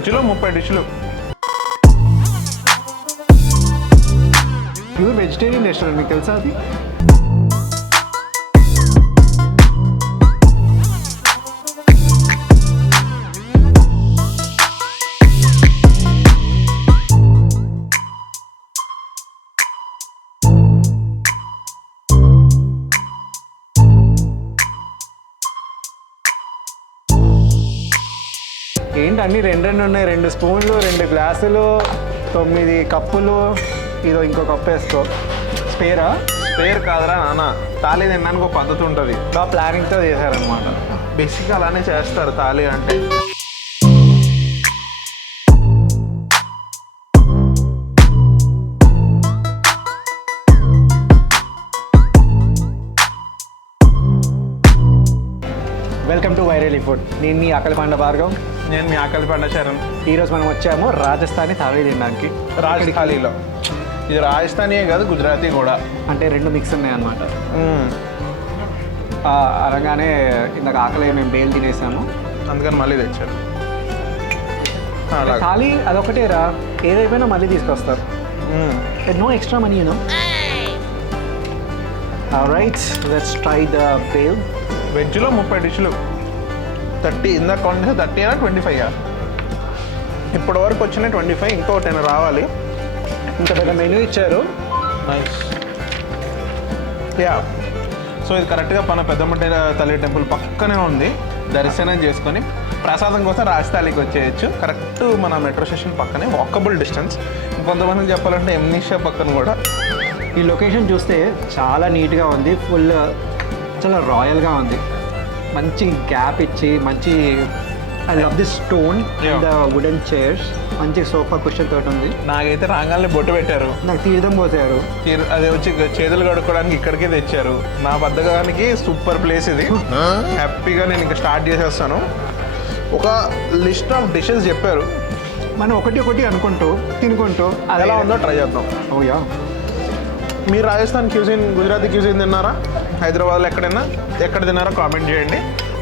వెజ్లో 30 డిష్లు. Pure vegetarian restaurant, మీకు తెలుసా అది? ఏంటి అన్నీ రెండు ఉన్నాయి, 2 స్పూన్లు, 2 గ్లాసులు, 9 కప్పులు, ఇదో ఇంకో కప్పు వేసుకో. స్పేరా? స్పేర్ కాదురా నాన్న, తాళి తినడానికి ఒక పద్ధతి ఉంటుంది. బాగా ప్లానింగ్తో చేశారనమాట. బేసిక్గా అలానే చేస్తారు తాళి అంటే. Welcome to viral food. నేను మీ ఆకలిపాండ భార్గవ్. నేను మీ ఆకలిపాండ శరణ్. ఈరోజు మనం వచ్చాము రాజస్థానీ థాలీ తినడానికి. రాజస్థానీలో ఇది రాజస్థానీయే కాదు, గుజరాతీ కూడా. అంటే 2 మిక్స్ ఉన్నాయి అన్నమాట. అనగానే ఇందాక ఆకలి మేము బేల్ తినేసాము, అందుకని మళ్ళీ తెచ్చారు. థాలీ అదొకటేరా, ఏదైపోయినా మళ్ళీ తీసుకొస్తారు. No extra money, you know. Right, let's try the bhel. వెజ్లో 30 డిష్లు. 30 ఇందాక కౌంట్ చేస్తే 30 అయినా 25. ఇప్పటి వరకు వచ్చిన 25, ఇంకొకటి రావాలి. ఇంత పెద్ద మెనూ ఇచ్చారు. నైస్. యా, సో ఇది కరెక్ట్గా మన పెద్దమ్మ తల్లి టెంపుల్ పక్కనే ఉంది. దర్శనం చేసుకొని ప్రసాదం కోసం రాజస్థానీకి వచ్చేయచ్చు. కరెక్ట్ మన మెట్రో స్టేషన్ పక్కనే, వాకబుల్ డిస్టెన్స్. ఇంకొంతమంది చెప్పాలంటే ఎంనీషా పక్కన కూడా. ఈ లొకేషన్ చూస్తే చాలా నీట్గా ఉంది, ఫుల్ చాలా రాయల్గా ఉంది. మంచి గ్యాప్ ఇచ్చి, మంచి I love this stone and wooden chairs. మంచి సోఫా కుషన్ తోటి ఉంది. నాకైతే రాగానే బొట్టు పెట్టారు, నాకు తీర్థం పోసారు. అది వచ్చి చేతులు కడుక్కోవడానికి ఇక్కడికే తెచ్చారు. నా బద్దగానికి సూపర్ ప్లేస్ ఇది. హ్యాపీగా నేను ఇంకా స్టార్ట్ చేసేస్తాను. ఒక లిస్ట్ ఆఫ్ డిషెస్ చెప్పారు, మనం ఒకటి అనుకుంటూ తినుకుంటూ అది ఎలా ఉందో ట్రై చేద్దాం. ఓయా, మీరు రాజస్థాన్ క్యూజిన్, గుజరాతీ క్యూజిన్ తిన్నారా? హైదరాబాద్లో ఎక్కడ తిన్నారో కామెంట్ చేయండి.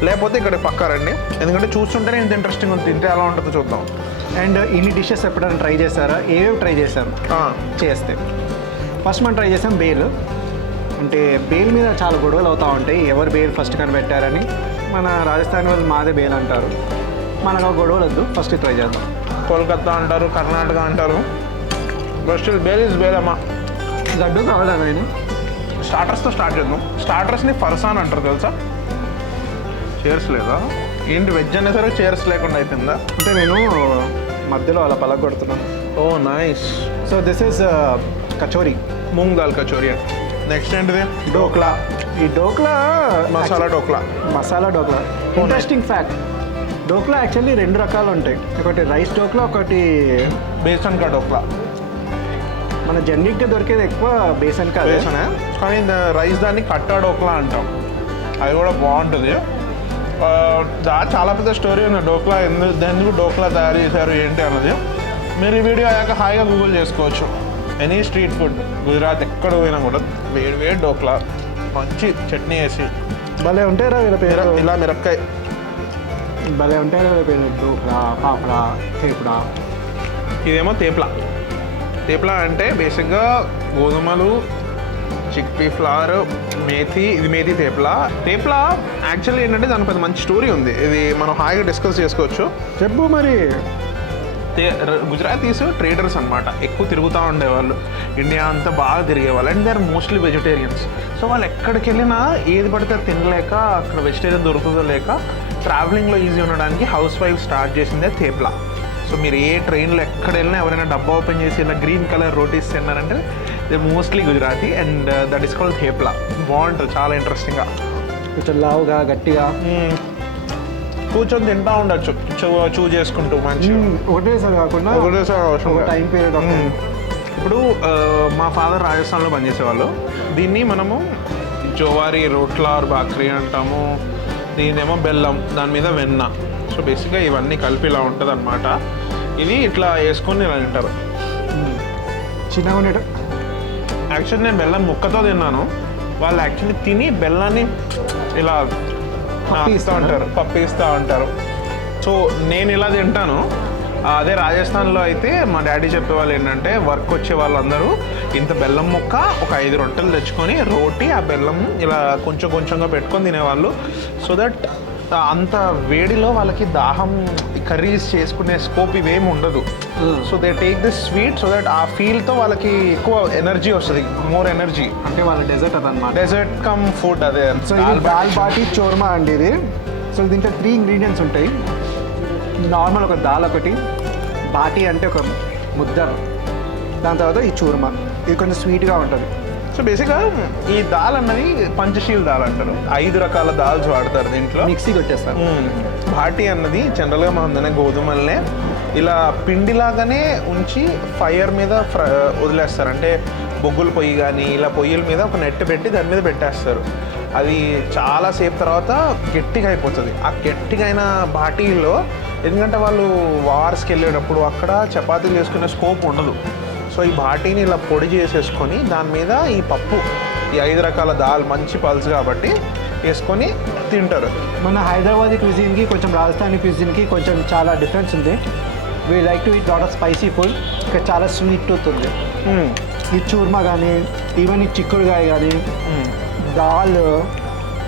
లేకపోతే ఇక్కడ పక్కా రండి, ఎందుకంటే చూస్తుంటేనే ఇంత ఇంట్రెస్టింగ్ ఉంది. తింటే ఎలా ఉంటుందో చూద్దాం. అండ్ ఇన్ని డిషెస్ ఎప్పుడైనా ట్రై చేశారా? ఏవేవి ట్రై చేశారు? చేస్తే ఫస్ట్ మనం ట్రై చేసాం బేల్. అంటే బేల్ మీద చాలా గొడవలు అవుతూ ఉంటాయి, ఎవరు బేల్ ఫస్ట్ కనిపెట్టారని. మన రాజస్థాన్ వాళ్ళు మాదే బేల్ అంటారు. మనకు ఆ గొడవలు వద్దు, ఫస్ట్ ట్రై చేద్దాం. కోల్కతా అంటారు, కర్ణాటక అంటారు, ఫస్ట్ బేల్ ఇస్ బేల్ అమ్మా. లడ్డు కావాలా నేను? స్టార్టర్స్తో స్టార్ట్ చేద్దాం. స్టార్టర్స్ని ఫర్సాన్ అంటారు తెలుసా? చైర్స్ లేదా ఏంటి? వెజ్ అయినా సరే చైర్స్ లేకుండా అయిపోయిందా? అంటే నేను మధ్యలో అలా పలగొడుతున్నాను. Oh nice. So this is kachori, moong dal kachori. Next ఏంటిది? డోక్లా. ఈ dhokla masala dhokla. Interesting fact, dhokla actually 2 రకాలు ఉంటాయి. ఒకటి రైస్ డోక్లా, ఒకటి బేసన్ కా డోక్లా. మన జనరిక్గా దొరికేది ఎక్కువ బేసన్ కా. బేసనే, కానీ రైస్ దాన్ని కట్టా డోక్లా అంటాం. అది కూడా బాగుంటుంది. చాలా పెద్ద స్టోరీ ఉంది డోక్లా, ఎందుకు డోక్లా తయారు చేశారు ఏంటి అన్నది. మీరు ఈ వీడియో అయ్యాక హాయిగా గూగుల్ చేసుకోవచ్చు. ఎనీ స్ట్రీట్ ఫుడ్ గుజరాత్ ఎక్కడ పోయినా కూడా వేడి డోక్లా, మంచి చట్నీ వేసి భలే ఉంటారా వీళ్ళ పేరు. ఇలా మిరపకాయ భలే ఉంటారా వీళ్ళ పేరు. డోక్లా, పాపడా, తేపుడా. ఇదేమో తేప్లా. తేప్లా అంటే బేసిక్గా గోధుమలు, చిక్పీ ఫ్లవర్, మేథీ. ఇది మేథీ తేప్లా. తేప్లా యాక్చువల్లీ ఏంటంటే దాని పెద్ద మంచి స్టోరీ ఉంది. ఇది మనం హాయిగా డిస్కస్ చేసుకోవచ్చు. చెప్పు మరి. గుజరాతీస్ ట్రేడర్స్ అనమాట, ఎక్కువ తిరుగుతూ ఉండేవాళ్ళు. ఇండియా అంతా బాగా తిరిగేవాళ్ళు. And they are mostly vegetarians. So వాళ్ళు ఎక్కడికి వెళ్ళినా ఏది పడితే తినలేక, అక్కడ వెజిటేరియన్ దొరుకుతుందో లేక, ట్రావెలింగ్లో ఈజీ ఉండడానికి హౌస్ వైఫ్ స్టార్ట్ చేసిందే తేప్లా. సో మీరు ఏ ట్రైన్లో ఎక్కడ వెళ్ళినా ఎవరైనా డబ్బా ఓపెన్ చేసి ఇలా గ్రీన్ కలర్ రోటీస్ తిన్నారంటే they mostly Gujarati. And that is called thepla. బాగుంటుంది, చాలా ఇంట్రెస్టింగ్గా. కొంచెం లావుగా, గట్టిగా కూర్చొని తింటూ ఉండొచ్చు, చూ చేసుకుంటూ మంచిగా. ఒకటేసారి కాకుండా టైం పీరియడ్. ఇప్పుడు మా ఫాదర్ రాజస్థాన్లో పనిచేసేవాళ్ళు. దీన్ని మనము జోవారీ, రోట్లా, బాక్రీ అంటాము. దీనేమో బెల్లం, దాని మీద వెన్న. సో బేసిక్గా ఇవన్నీ కలిపి ఇలా ఉంటుంది అనమాట. ఇది ఇట్లా వేసుకొని ఇలా తింటారు. చిన్నగా ఉండేట. యాక్చువల్లీ నేను బెల్లం ముక్కతో తిన్నాను. వాళ్ళు యాక్చువల్లీ తిని బెల్లాన్ని ఇలా ఇస్తూ ఉంటారు, పప్పు ఇస్తూ ఉంటారు. సో నేను ఇలా తింటాను, అదే రాజస్థాన్లో అయితే మా డాడీ చెప్పేవాళ్ళు ఏంటంటే వర్క్ వచ్చే వాళ్ళందరూ ఇంత బెల్లం ముక్క ఒక 5 రొట్టెలు తెచ్చుకొని రోటి ఆ బెల్లం ఇలా కొంచెం కొంచెంగా పెట్టుకొని తినేవాళ్ళు. సో దట్ అంత వేడిలో వాళ్ళకి దాహం కర్రీస్ చేసుకునే స్కోప్ ఇవేమి ఉండదు. So they take this sweet so that ఆ ఫీల్తో వాళ్ళకి ఎక్కువ ఎనర్జీ వస్తుంది, మోర్ ఎనర్జీ. అంటే వాళ్ళ డెజర్ట్ అదనమాట. డెజర్ట్ కమ్ ఫుడ్ అదే. సో ఇది దాల్ బాటి చోర్మా అండి ఇది. సో దీంట్లో 3 ఇంగ్రీడియంట్స్ ఉంటాయి. నార్మల్ ఒక దాల్ ఒకటి, బాటి అంటే ఒక ముద్ద, దాని తర్వాత ఈ చూర్మా. ఇది కొంచెం స్వీట్గా ఉంటుంది. సో బేసిక్గా ఈ దాల్ అన్నది పంచశీల్ దాల్ అంటారు. 5 రకాల దాల్స్ వాడతారు దీంట్లో. మిక్సీకి వచ్చేస్తారు. బాటి అన్నది జనరల్గా మనం తినే గోధుమల్నే ఇలా పిండిలాగానే ఉంచి ఫైర్ మీద వదిలేస్తారు. అంటే బొగ్గుల పొయ్యి కానీ ఇలా పొయ్యిల మీద ఒక నెట్ పెట్టి దాని మీద పెట్టేస్తారు. అది చాలాసేపు తర్వాత గట్టిగా అయిపోతుంది. ఆ గట్టిగా అయిన బాటీలో ఎందుకంటే వాళ్ళు వార్స్కి వెళ్ళేటప్పుడు అక్కడ చపాతీలు చేసుకునే స్కోప్ ఉండదు. సో ఈ బాటీని ఇలా పొడి చేసేసుకొని దాని మీద ఈ పప్పు, ఈ 5 రకాల దాల్ మంచి పల్స్ కాబట్టి వేసుకొని తింటారు. మన హైదరాబాదీ క్విజిన్కి కొంచెం రాజస్థానీ క్విజిన్కి కొంచెం చాలా డిఫరెన్స్ ఉంది. We like to eat lot of spicy food. ఇక్కడ చాలా స్వీట్ టూత్ ఉంది. ఈ చూర్మా కానీ ఈవెన్ ఈ చిక్కుడుగాయ కానీ dal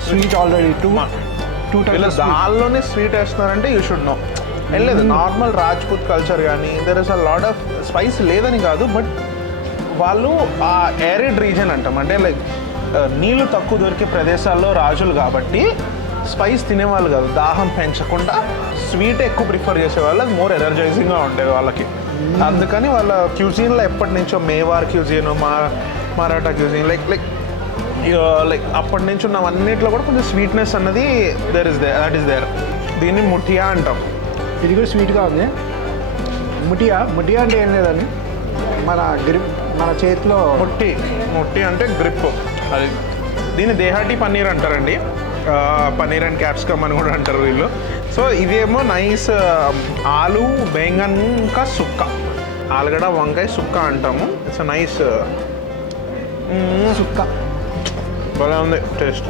sweet already two types. దాల్లోనే స్వీట్ వేస్తున్నారంటే యూ షుడ్ నో. వెళ్ళలేదు నార్మల్ రాజ్పూత్ కల్చర్ కానీ there is a lot of spice లేదని కాదు, బట్ వాళ్ళు ఆ ఏరిడ్ రీజన్ అంటాం, అంటే లైక్ నీళ్లు తక్కువ దొరికే ప్రదేశాల్లో రాజులు కాబట్టి స్పైస్ తినేవాళ్ళు కాదు. దాహం పెంచకుండా స్వీట్ ఎక్కువ ప్రిఫర్ చేసేవాళ్ళు. అది మోర్ ఎనర్జైజింగ్గా ఉండేది వాళ్ళకి. అందుకని వాళ్ళ క్యూజిన్లో ఎప్పటి నుంచో Mewar cuisine, Maratha cuisine like అప్పటి నుంచి ఉన్నవన్నిట్లో కూడా కొంచెం స్వీట్నెస్ అన్నది దట్ ఈస్ దేర్. దీన్ని ముఠియా అంటాం. ఇది కూడా స్వీట్గా ఉంది. ముఠియా అంటే ఏం లేదండి, మన చేతిలో ముట్టి అంటే గ్రిప్. అది దీన్ని దేహాటి పన్నీర్ అంటారండి. పన్నీర్ అండ్ క్యాప్సికమ్ అని కూడా అంటారు వీళ్ళు. సో ఇదేమో నైస్ ఆలు బెంగన్ ఇంకా సుక్క, ఆలుగడ్డ వంకాయ సుక్క అంటాము. ఇట్స్ నైస్ సుక్క. బాగా ఉంది టేస్ట్.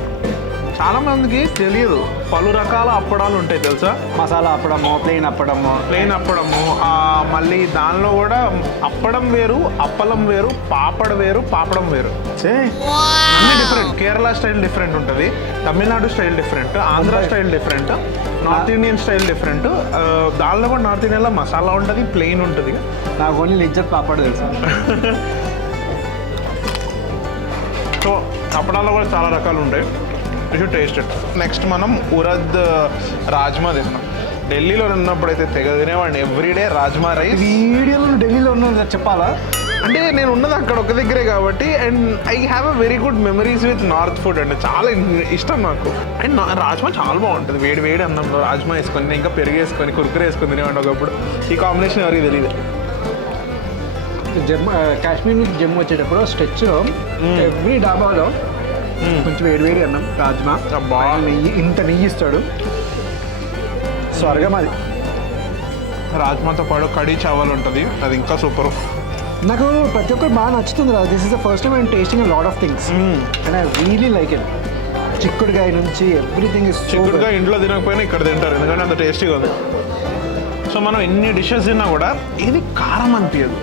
చాలా మందికి తెలియదు పలు రకాల అప్పడాలు ఉంటాయి తెలుసా. మసాలా అప్పడము, ప్లెయిన్ అప్పడము, మళ్ళీ దానిలో కూడా అప్పడం వేరు, అప్పలం వేరు, పాపడ వేరు, పాపడం వేరు. అన్నీ డిఫరెంట్. కేరళ స్టైల్ డిఫరెంట్ ఉంటుంది, Tamil Nadu style different, Andhra style different, north Indian style different. దానిలో కూడా నార్త్ ఇండియన్లో మసాలా ఉంటుంది, ప్లెయిన్ ఉంటుంది. నాకు ఓన్లీ లిజ్జత్ పాపడ తెలుసు. సో అప్పడాల్లో కూడా చాలా రకాలు ఉంటాయి. You should taste it. Next మనం ఉరద్ రాజ్మా తిన్నాం. ఢిల్లీలో ఉన్నప్పుడైతే తెగ తినేవాడిని ఎవ్రీడే రాజ్మా రైస్. వీడియోలో ఢిల్లీలో ఉన్నది చెప్పాలా అంటే నేను ఉన్నది అక్కడ ఒక దగ్గరే కాబట్టి, and I have a very good memories with north food. అంటే చాలా ఇష్టం నాకు. అండ్ రాజ్మా చాలా బాగుంటుంది. వేడి అన్నంలో రాజ్మా వేసుకొని ఇంకా పెరుగు వేసుకొని కుర్కురే వేసుకొని తినేవాడిని ఒకప్పుడు. ఈ కాంబినేషన్ ఎవరికి తెలియదు. జమ్మూ కాశ్మీర్ నుంచి జమ్మూ వచ్చేటప్పుడు స్ట్రెచ్లో ఎవ్రీ డాబాలో కొంచెం వేడి అన్నం రాజ్మా, ఇంత నెయ్యి ఇస్తాడు. స్వర్గం అది. రాజ్మాతో పాటు కడీ చావల్ ఉంటుంది, అది ఇంకా సూపర్. నాకు ప్రతి ఒక్కరు బాగా నచ్చుతుంది రా. This is the first time I'm tasting lot of things and I really like it. చిక్కుడుగాయ నుంచి ఎవ్రీథింగ్ ఇస్. చిక్కుడుగాయ ఇంట్లో తినకపోయినా ఇక్కడ తింటారు, ఎందుకంటే అంత టేస్టీగా ఉంది. సో మనం ఎన్ని డిషెస్ తిన్నా కూడా ఇది కారం అనిపించదు.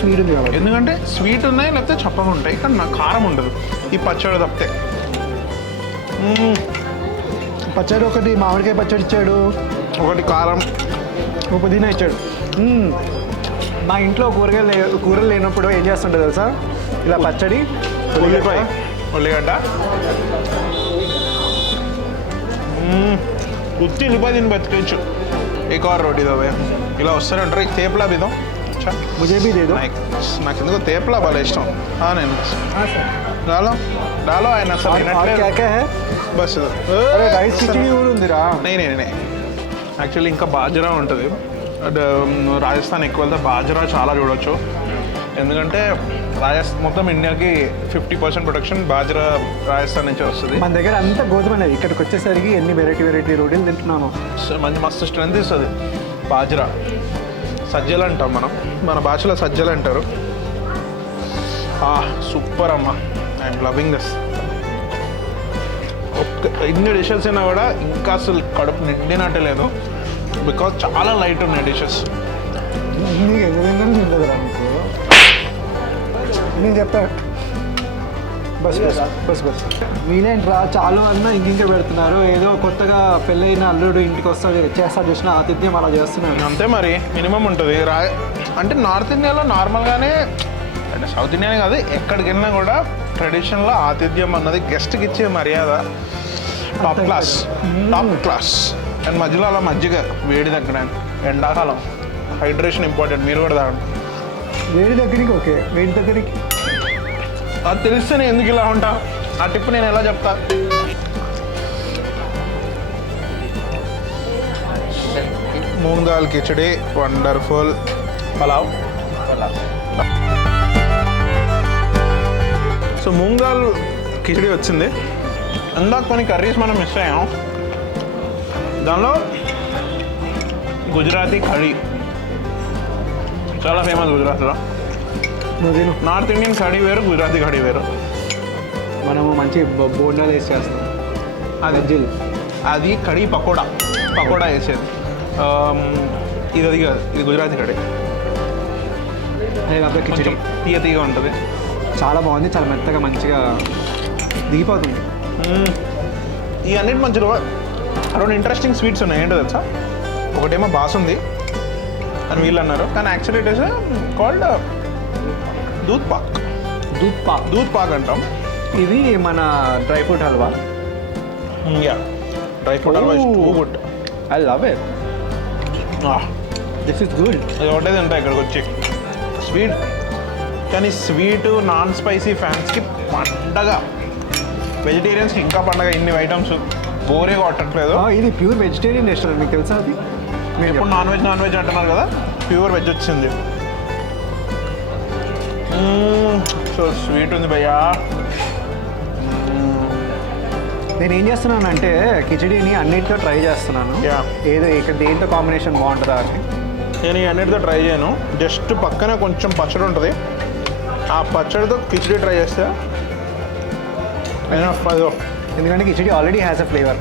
స్వీట్ ఉంది కాబట్టి. ఎందుకంటే స్వీట్ ఉన్నాయి లేకపోతే చప్పగా ఉంటాయి, కానీ నాకు కారం ఉండదు. ఈ పచ్చడి తప్పితే. పచ్చడి ఒకటి మామిడికాయ పచ్చడి ఇచ్చాడు, ఒకటి కారం, ఒక పుదీనా ఇచ్చాడు. మా ఇంట్లో కూరలు లేనప్పుడు ఏం చేస్తుంటుంది తెలుసా, ఇలా పచ్చడి, ఉల్లిగడ్డ, ఉత్తి ఉల్లిపాయ దీన్ని బతికొచ్చు. एक और रोटी दो भैया. ఇలా వస్తారంటారు. एक थेपला भी दो. अच्छा मुझे भी दे दो. నాకు ఎందుకు थेपला బాగా ఇష్టం. నేను डालो डालो ఆయన అసలు और क्या क्या है బస్. अरे राइस खिचड़ी కూడా ఉందిరా. नहीं యాక్చువల్లీ ఇంకా బాజ్రా ఉంటుంది. రాజస్థాన్ ఎక్కువ వెళ్తే బాజ్రా చాలా చూడవచ్చు. ఎందుకంటే మొత్తం ఇండియాకి 50% ప్రొడక్షన్ బాజ్రా రాజస్థాన్ నుంచే వస్తుంది. మన దగ్గర అంతా గోధుమనే. ఇక్కడికి వచ్చేసరికి ఎన్ని వెరైటీ రోటీలు తింటున్నాము. మంచి మస్తు స్ట్రెంత్ ఇస్తుంది బాజ్రా. సజ్జలు అంటాం మనం, మన భాషలో సజ్జలు అంటారు. సూపర్ అమ్మా, ఐఎమ్ లవింగ్ దిస్. ఇన్ని డిషెస్ అయినా కూడా ఇంకా అసలు కడుపు నిండినట్టే లేదు, బికాజ్ చాలా లైట్ ఉన్నాయి డిషెస్. నీకు ఎందుకు తిన్నాను ఉండదురా మీకు. నేను చెప్తా బస్ బస్ బస్ బస్ మీనేంట్రా చాలు అన్నా ఇంకింకే పెడుతున్నారు. ఏదో కొత్తగా పెళ్ళైన అల్లుడు ఇంటికి వస్తాడు చేస్తాడు చూసిన ఆతిథ్యం అలా చేస్తున్నారు. అంతే మరి మినిమం ఉంటుంది అంటే నార్త్ ఇండియాలో నార్మల్గానే అంటే సౌత్ ఇండియానే కాదు ఎక్కడికి వెళ్ళినా కూడా ట్రెడిషన్లో ఆతిథ్యం అన్నది గెస్ట్కి ఇచ్చే మర్యాద top class. Top class. And మధ్యలో అలా మజ్జిగ వేడి తగ్గడానికి ఎండాకాలం హైడ్రేషన్ ఇంపార్టెంట్. మీరు కూడా తాగండి. వేడి దగ్గరికి ఓకే, వేడి దగ్గరికి అది తెలిస్తే నేను ఎందుకు ఇలా ఉంటా? ఆ టిప్ నేను ఎలా చెప్తా? మూంగ్ దాల్ కిచడి వండర్ఫుల్. పలావ్. సో మూంగ్ దాల్ కిచడి వచ్చింది. ఇందాక కొన్ని కర్రీస్ మనం మిస్ అయ్యాం. దానిలో గుజరాతీ కర్రీ చాలా ఫేమస్ గుజరాత్లో. నార్త్ ఇండియన్ కర్రీ వేరు, గుజరాతీ కర్రీ వేరు. మనము మంచి బోండాలు వేసి చేస్తాం. అది అది కర్రీ పకోడా పకోడా వేసేది. ఇది అది కాదు, ఇది గుజరాతీ కర్రీ. అదే కిచడి కొంచెం తీయ తీయగా ఉంటుంది. చాలా బాగుంది, చాలా మెత్తగా మంచిగా దిగిపోతుంది. ఈ అన్నిటి మధ్యలో రెండు ఇంట్రెస్టింగ్ స్వీట్స్ ఉన్నాయి. ఏంటో తెలుసా? ఒకటేమో బాసుంది అని వీళ్ళు అన్నారు, కానీ యాక్చువల్లీ ఇట్ ఇస్ కాల్డ్ దూద్ పాక్. దూద్ పాక్ అంటాం. ఇది మన dry fruit halwa. Yeah, dry fruit halwa is too good. I love it. This is good. ఇది ఒకటే తింటా ఇక్కడికి వచ్చి. స్వీట్, కానీ స్వీట్ నాన్ స్పైసీ ఫ్యాన్స్కి పండగ. వెజిటేరియన్స్కి ఇంకా పండగ. ఇన్ని ఐటమ్స్ బోరే కొట్టట్లేదు. ఇది ప్యూర్ వెజిటేరియన్ రెస్టారెంట్, మీకు తెలుసా? అది మీరు ఎప్పుడు నాన్ వెజ్ అంటున్నారు కదా, ప్యూర్ వెజ్ వచ్చింది. సో స్వీట్ ఉంది భయ్యా. నేను ఏం చేస్తున్నానంటే కిచడీని అన్నింటితో ట్రై చేస్తున్నాను. Yeah. ఏదో ఇక్కడ దేంతో కాంబినేషన్ బాగుంటుందా అని. నేను ఈ అన్నిటితో ట్రై చేయను. జస్ట్ పక్కన కొంచెం పచ్చడి ఉంటుంది, ఆ పచ్చడితో కిచడీ ట్రై చేస్తే అదో ఎందుకంటే khichdi already has a flavour.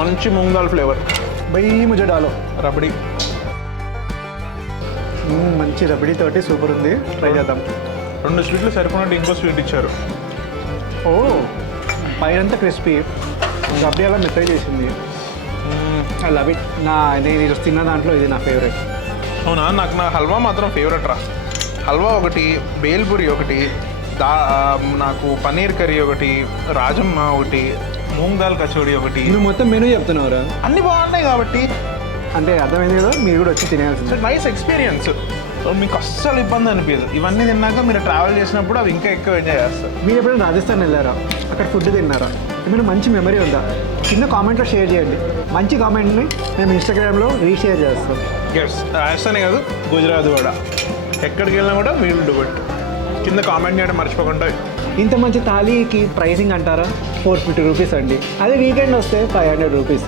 మంచి మూంగ్ దాల్ ఫ్లేవర్. బై ముజే డాలో రబడి. మంచి రబడీ తోటి సూపర్ ఉంది. ట్రై చేద్దాం. 2 స్వీట్లు సరిపోయినట్టు ఇంకో స్వీట్ ఇచ్చారు. ఓ పైనంతా క్రిస్పీ, రబడీ అలా మెత్తగా చేసింది. I love it. నేను ఈరోజు తిన్న దాంట్లో ఇది నా ఫేవరెట్. అవునా? నా హల్వా మాత్రం ఫేవరెట్ రా. హల్వా ఒకటి, బేల్పూరి ఒకటి, నాకు పన్నీర్ కర్రీ ఒకటి, రాజమ్మ ఒకటి, మూంగ్ దాల్ కచోడి ఒకటి. నువ్వు మొత్తం మెనూ చెప్తున్నావురా? అన్నీ బాగున్నాయి కాబట్టి అంటే అర్థమైంది కదా, మీరు కూడా వచ్చి తినేయాల్సింది. It's nice experience. సో మీకు అస్సలు ఇబ్బంది అనిపించదు. ఇవన్నీ తిన్నాక మీరు ట్రావెల్ చేసినప్పుడు అవి ఇంకా ఎక్కువ ఎంజాయ్ చేస్తారు. మీరు ఎప్పుడైనా రాజస్థాన్ వెళ్ళారా? అక్కడ ఫుడ్ తిన్నారా? ఏమైనా మంచి మెమరీ ఉందా? కింద కామెంట్లో షేర్ చేయండి. మంచి కామెంట్ని మేము ఇన్స్టాగ్రామ్లో రీషేర్ చేస్తాం. ఎస్, రాజస్థానే కాదు, గుజరాత్ కూడా. ఎక్కడికి వెళ్ళినా కూడా వీల్ డూ ఇట్. కింద కామెంట్ చేయడం మర్చిపోకుండా. ఇంత మంచి థాలీకి ప్రైసింగ్ అంటారా? 450 రూపీస్ అండి. అదే వీకెండ్ వస్తే 500 రూపీస్.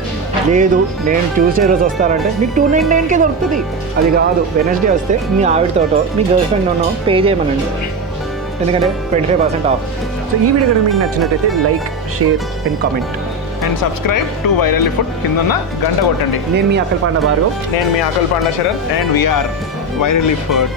లేదు నేను ట్యూస్డే రోజు వస్తానంటే మీకు 299కే దొరుకుతుంది. అది కాదు, వెనస్డే వస్తే మీ ఆవిడతోటో మీ గర్ల్ ఫ్రెండ్తోనో పే చేయమనండి, ఎందుకంటే 25% ఆఫ్. సో ఈ వీడియో కనుక మీకు నచ్చినట్టయితే like, share and comment and subscribe to Virally Food. కిందన్న గంట కొట్టండి. నేను మీ అక్కల్ పాండ భార్గవ్. నేను మీ ఆకల్ పాండా Sarath and we are Virally food.